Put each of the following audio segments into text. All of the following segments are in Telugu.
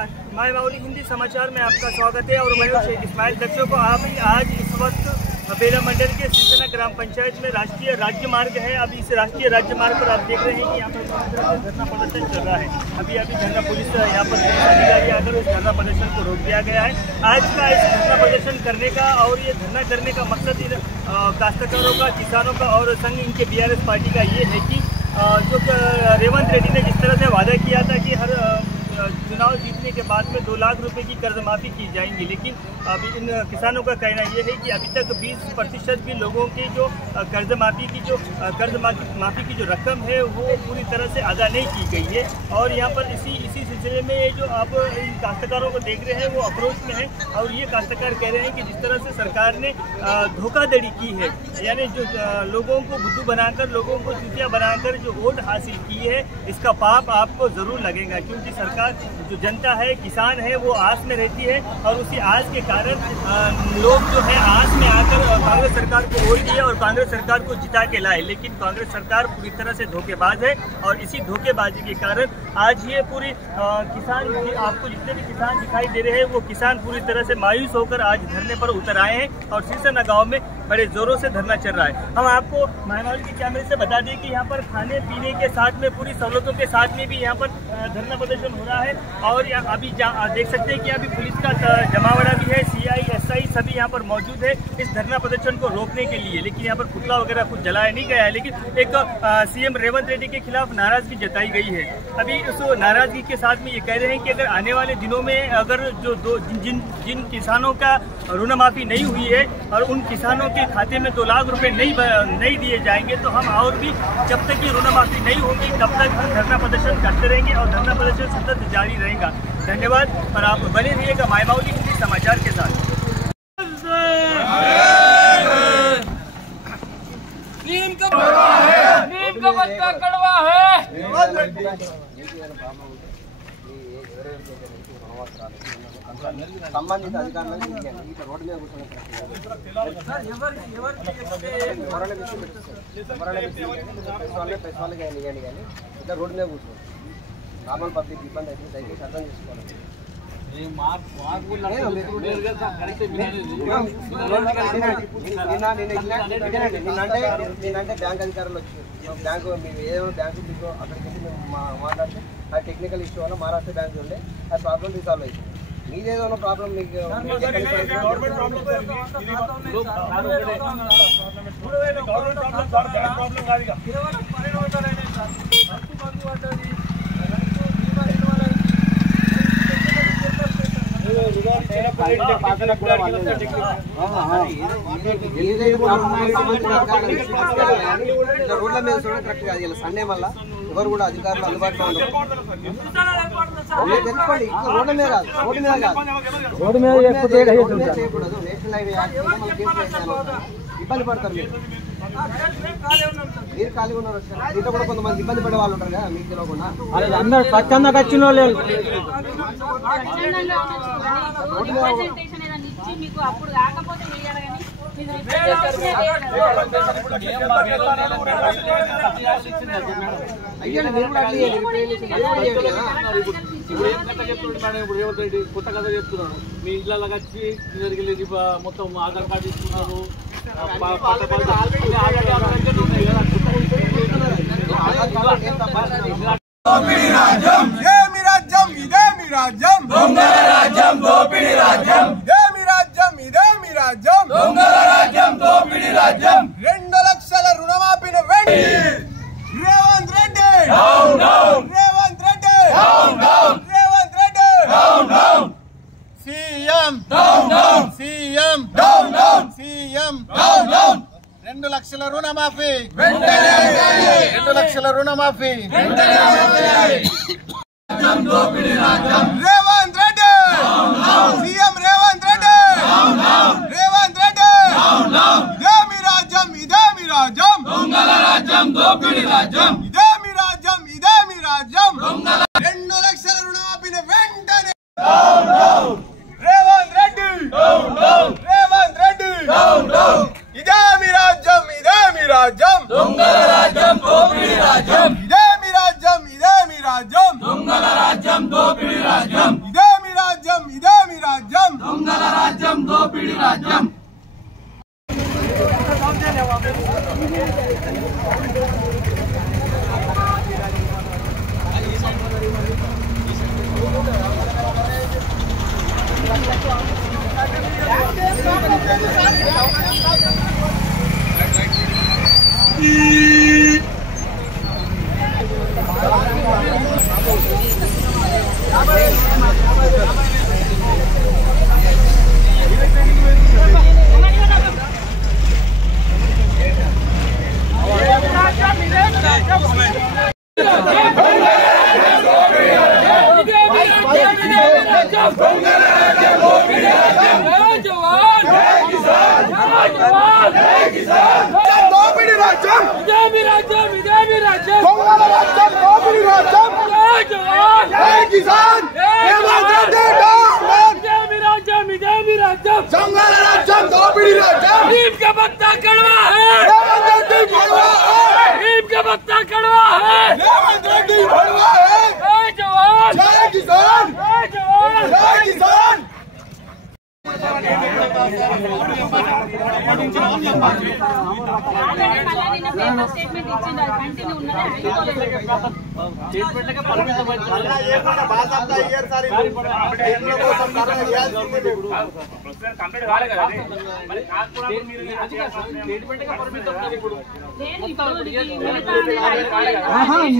नमस्कार, माय माउली हिंदी समाचार में आपका स्वागत है और मैं शेख इस्माइल। दर्शकों को आप आज इस वक्त बेला मंडल के सिरसना ग्राम पंचायत में राष्ट्रीय राज्य मार्ग है। अभी इस राष्ट्रीय राज्य मार्ग पर आप देख रहे हैं कि यहाँ पर धरना प्रदर्शन चल रहा है। अभी धरना पुलिस यहाँ पर अधिकारी आकर उस धरना प्रदर्शन को रोक दिया गया है। आज का इस धरना प्रदर्शन करने का और ये धरना करने का मकसद काश्तकारों का, किसानों का और संघ इनके BRS पार्टी का ये है कि जो रेवंत रेड्डी ने जिस तरह से वादा किया था कि हर चुनाव जीतने के बाद में 2 लाख रुपए की कर्ज माफ़ी की जाएंगी, लेकिन अभी इन किसानों का कहना यह है कि अभी तक 20% भी लोगों की जो कर्ज माफ़ी की जो रकम है वो पूरी तरह से अदा नहीं की गई है। और यहाँ पर इसी सिलसिले में ये जो आप इन काश्तकारों को देख रहे हैं वो अप्रोच में है और ये काश्तकार कह रहे हैं कि जिस तरह से सरकार ने धोखाधड़ी की है, यानी जो लोगों को बुद्धू बनाकर, लोगों को चूतिया बनाकर जो वोट हासिल की है, इसका पाप आपको ज़रूर लगेगा। क्योंकि सरकार, जो जनता है, किसान है, वो आस में रहती है और उसी आस के कारण लोग जो है आस में आकर कांग्रेस सरकार को वोट दिए और कांग्रेस सरकार को जिता के लाए। लेकिन कांग्रेस सरकार पूरी तरह से धोखेबाज है और इसी धोखेबाजी के कारण आज ये पूरी किसान, आपको जितने भी किसान दिखाई दे रहे हैं वो किसान पूरी तरह से मायूस होकर आज धरने पर उतर आए हैं और सिरसना गाँव में बड़े जोरों से धरना चल रहा है। हम आपको मायमावली के कैमरे से बता दें कि यहाँ पर खाने पीने के साथ में पूरी सहूलतों के साथ में भी यहाँ पर धरना प्रदर्शन हो रहा है। और अभी देख सकते हैं कि अभी पुलिस का जमावड़ा भी है, CI SI सभी यहाँ पर मौजूद है इस धरना प्रदर्शन को रोकने के लिए। लेकिन यहाँ पर पुतला वगैरह कुछ जलाया नहीं गया है, लेकिन एक CM रेवंत रेड्डी के खिलाफ नाराजगी जताई गई है। अभी उस नाराजगी के साथ में ये कह रहे हैं कि अगर आने वाले दिनों में अगर जो जिन किसानों का ऋण माफी नहीं हुई है और उन किसानों के खाते में 2 लाख रुपए नहीं दिए जाएंगे तो हम और भी, जब तक ये ऋण माफी नहीं होगी तब तक हम धरना प्रदर्शन करते रहेंगे और धरना प्रदर्शन सतत जारी रहेगा। धन्यवाद और आप बने रहिएगा माय माउली हिंदी समाचार के साथ। नीम का पत्ता कड़वा है। సంబంధిత అధికారులకు ఇట్లా రోడ్డు మీద కూర్చొని ప్రెస్ వాళ్ళకి ఇవ్వండి, కానీ ఇట్లా రోడ్డు మీద కూర్చోండి. నార్మల్ పబ్లిక్ ఇబ్బంది అయితే దయచేసి అర్థం చేసుకోవాలి. నేనంటే బ్యాంక్ అధికారులు వచ్చి బ్యాంకు మీరు ఏదైనా బ్యాంకు మీకు అక్కడికి వెళ్ళి మేము మాట్లాడితే ఆ టెక్నికల్ ఇష్యూ వల్ల మహారాష్ట్ర బ్యాంక్ ఉండే ఆ ప్రాబ్లం రిసాల్వ్ అవుతుంది. మీదేదో ప్రాబ్లం మీకు రోడ్ల మీద చూడడం కరెక్ట్ కాదు. ఇలా సండే వల్ల ఎవరు కూడా అధికారులు అందుబాటులో ఉండరు. తెలుసుకోండి, రోడ్ల మీద కాదు, రోడ్డు మీద చేయకూడదు. నేషనల్ హైవే యాక్ట్ మన కేసులు ఇబ్బంది పడతారు. మీరు ఖాళీగా ఉన్నారు, మీతో కూడా కొంతమంది ఇబ్బంది పడే వాళ్ళు ఉంటారు కదా, మీకు తెలియకుండా. అందరూ స్వచ్ఛందంగా వచ్చిన వాళ్ళు కొత్త కథ చెప్తున్నాను. మీ ఇళ్ళకి వచ్చి దగ్గరికి మొత్తం ఆధార్ కార్డు ఇస్తున్నారు. రాజ్యం 2 లక్షల రుణమాఫీని రేవంత్ రెడ్డి సీఎం 2 లక్షల రుణమాఫీ, 2 లక్షల రుణమాఫీ. రేవంత్ రెడ్డి, సీఎం రేవంత్ రెడ్డి, ఇదే మీ రాజ్యం, దొంగల రాజ్యం, దోపిడీ రాజ్యం. ఇదే మీ రాజ్యం, 2 లక్షల రుణమాఫీని వెంటనే. రేవంత్ రెడ్డి, ఇదే మీ రాజ్యం, దొంగల రాజ్యం, దోపిడీ రాజ్యం. ఇదే మీ రాజ్యం, దొంగల రాజ్యం, దోపిడీ రాజ్యం. ఇదే దొంగల రాజ్యం దోపిడీ రాజ్యం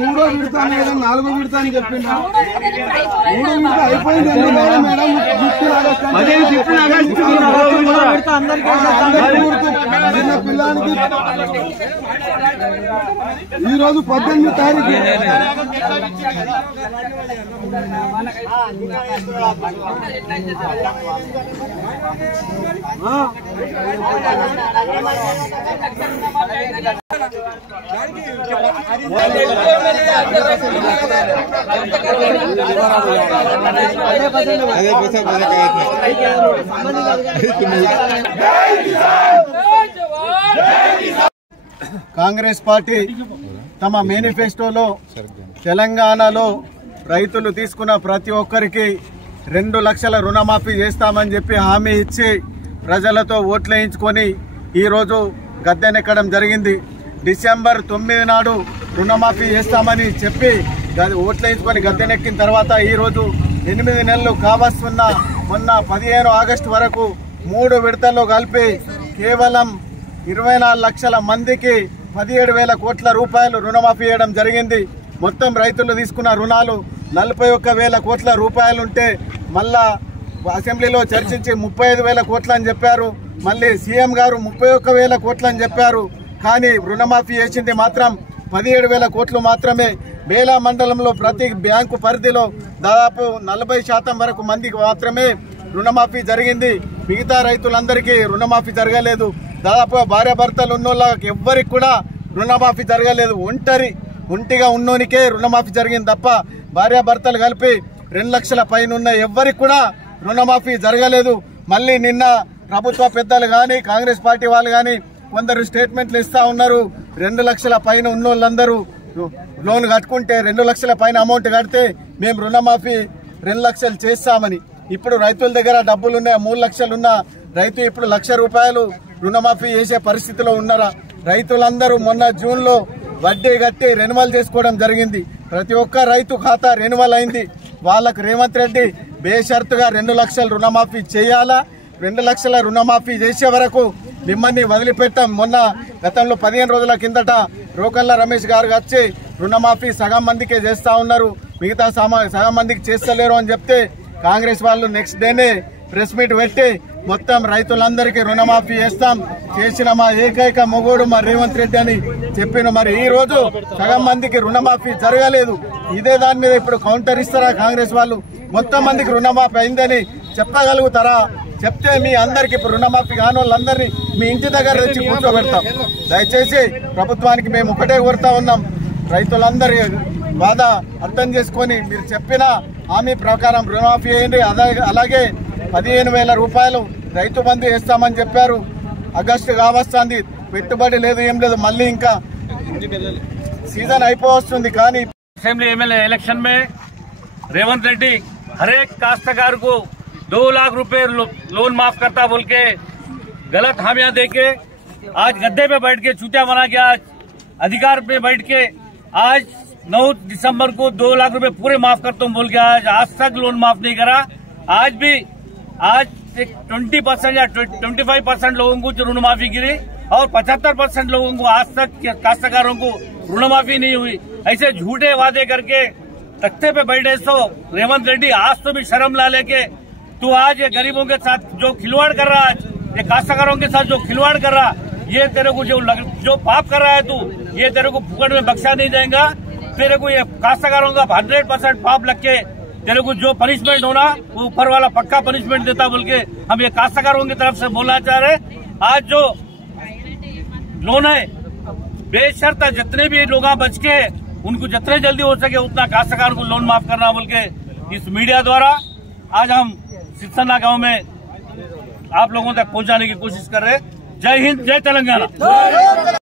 మూడో విడతాను కదా నాలుగో విడతాను చెప్పింది మూడో విడత అయిపోయింది పిల్లానికి ఈ రోజు 18వ తారీఖు కాంగ్రెస్ పార్టీ తమ మేనిఫెస్టోలో తెలంగాణలో రైతులు తీసుకున్న ప్రతి ఒక్కరికి 2 లక్షల రుణమాఫీ చేస్తామని చెప్పి హామీ ఇచ్చి ప్రజలతో ఓట్లేయించుకొని ఈరోజు గద్దెనెక్కడం జరిగింది. డిసెంబర్ 9 నాడు రుణమాఫీ చేస్తామని చెప్పి ఓట్లేయించుకొని గద్దెనెక్కిన తర్వాత ఈరోజు 8 నెలలు కావస్తున్న మొన్న 15 ఆగస్టు వరకు 3 విడతల్లో కలిపి కేవలం 24 లక్షల మందికి 17,000 కోట్ల రూపాయలు రుణమాఫీ చేయడం జరిగింది. మొత్తం రైతులు తీసుకున్న రుణాలు 41,000 కోట్ల రూపాయలుంటే మళ్ళా అసెంబ్లీలో చర్చించి 35,000 కోట్లు అని చెప్పారు. మళ్ళీ సీఎం గారు 31,000 కోట్లు అని చెప్పారు. కానీ రుణమాఫీ చేసింది మాత్రం 17,000 కోట్లు మాత్రమే. బేలా మండలంలో ప్రతి బ్యాంకు పరిధిలో దాదాపు 40% వరకు మందికి మాత్రమే రుణమాఫీ జరిగింది. మిగతా రైతులందరికీ రుణమాఫీ జరగలేదు. దాదాపుగా భార్యాభర్తలు ఉన్నోళ్ళకి ఎవ్వరికి కూడా రుణమాఫీ జరగలేదు. ఒంటిగా ఉన్నోనికే రుణమాఫీ జరిగింది తప్ప భార్యాభర్తలు కలిపి 2 లక్షల పైన ఉన్న ఎవ్వరికి కూడా రుణమాఫీ జరగలేదు. మళ్ళీ నిన్న ప్రభుత్వ పెద్దలు కానీ కాంగ్రెస్ పార్టీ వాళ్ళు కానీ కొందరు స్టేట్మెంట్లు ఇస్తా ఉన్నారు. 2 లక్షల పైన ఉన్నోళ్ళందరూ లోన్ కట్టుకుంటే 2 లక్షల పైన అమౌంట్ కడితే మేము రుణమాఫీ 2 లక్షలు చేస్తామని. ఇప్పుడు రైతుల దగ్గర డబ్బులున్నాయి, 3 లక్షలు ఉన్న రైతు ఇప్పుడు 1,00,000 రూపాయలు రుణమాఫీ చేసే పరిస్థితిలో ఉన్నారా? రైతులందరూ మొన్న జూన్లో వడ్డీ కట్టి రెన్యువల్ చేసుకోవడం జరిగింది. ప్రతి ఒక్క రైతు ఖాతా రెన్యువల్ అయింది. వాళ్ళకు రేవంత్ రెడ్డి బేషరతుగా 2 లక్షలు రుణమాఫీ చేయాలా? 2 లక్షల రుణమాఫీ చేసే వరకు మిమ్మల్ని వదిలిపెట్టాం. మొన్న గతంలో 15 రోజుల కిందట రోకల్ల రమేష్ గారు వచ్చి రుణమాఫీ సగం మందికే చేస్తా ఉన్నారు, మిగతా సగం మందికి చేస్తలేరు అని చెప్తే కాంగ్రెస్ వాళ్ళు నెక్స్ట్ డేనే ప్రెస్ మీట్ పెట్టి మొత్తం రైతులందరికీ రుణమాఫీ చేస్తాం, చేసిన మా ఏకైక మొగోడు మా రేవంత్ రెడ్డి అని చెప్పిన. మరి ఈ రోజు సగం మందికి రుణమాఫీ జరగలేదు. ఇదే దాని మీద ఇప్పుడు కౌంటర్ ఇస్తారా కాంగ్రెస్ వాళ్ళు? మొత్తం మందికి రుణమాఫీ అయిందని చెప్పగలుగుతారా? చెప్తే మీ అందరికి ఇప్పుడు రుణమాఫీ కాని వాళ్ళందరినీ మీ ఇంటి దగ్గర తెచ్చి కూర్చోబెడతాం. దయచేసి ప్రభుత్వానికి మేము ఒకటే కోరుతా ఉన్నాం, రైతులందరి బాధ అర్థం చేసుకొని మీరు చెప్పిన హామీ ప్రకారం రుణమాఫీ చేయండి. అలాగే 15,000 రూపాయలు రైతు బంధు వేస్తామని చెప్పారు. ఆగస్టు కావస్తుంది, పెట్టుబడి లేదు, ఏం లేదు. మళ్ళీ ఇంకా सीजन అయిపోవస్తుంది. కానీ असेंबली एमएलए इलेक्शन में रेवंत रेड्डी हर एक काश्तकार को 2 लाख रुपए लोन माफ करता बोल के गलत हामियां देके आज गद्दे पे बैठ के चूतिया बना के आज अधिकार पे बैठ के आज 9 दिसंबर को 2 लाख रुपए पूरे माफ करता हूं बोल के आज तक लोन माफ नहीं करा। आज भी आज 20% या 25% लोगों को ऋण माफी गिरी और 75% लोगों को आज तक काश्तकारों को ऋण माफी नहीं हुई। ऐसे झूठे वादे करके तख्ते पे बैठे तो रेवंत रेड्डी आज तो भी शर्म ला लेके तू आज ये गरीबों के साथ जो खिलवाड़ कर रहा, आज ये काश्तकारों के साथ जो खिलवाड़ कर रहा, ये तेरे को जो पाप कर रहा है तू, ये तेरे को फुकट में बख्शा नहीं देगा। तेरे को ये काश्तकारों का 100% पाप लग के तेरे को जो पनिशमेंट होना वो ऊपर वाला पक्का पनिशमेंट देता बोल के हम ये काश्तकारों की तरफ से बोलना चाह रहे। आज जो लोन है बेशर्त जितने भी लोग बच के उनको जितने जल्दी हो सके उतना काश्तकार को लोन माफ करना बोल के इस मीडिया द्वारा आज हम सिरसन्ना गांव में आप लोगों तक पहुंचाने की कोशिश कर रहे हैं। जय हिंद, जय तेलंगाना।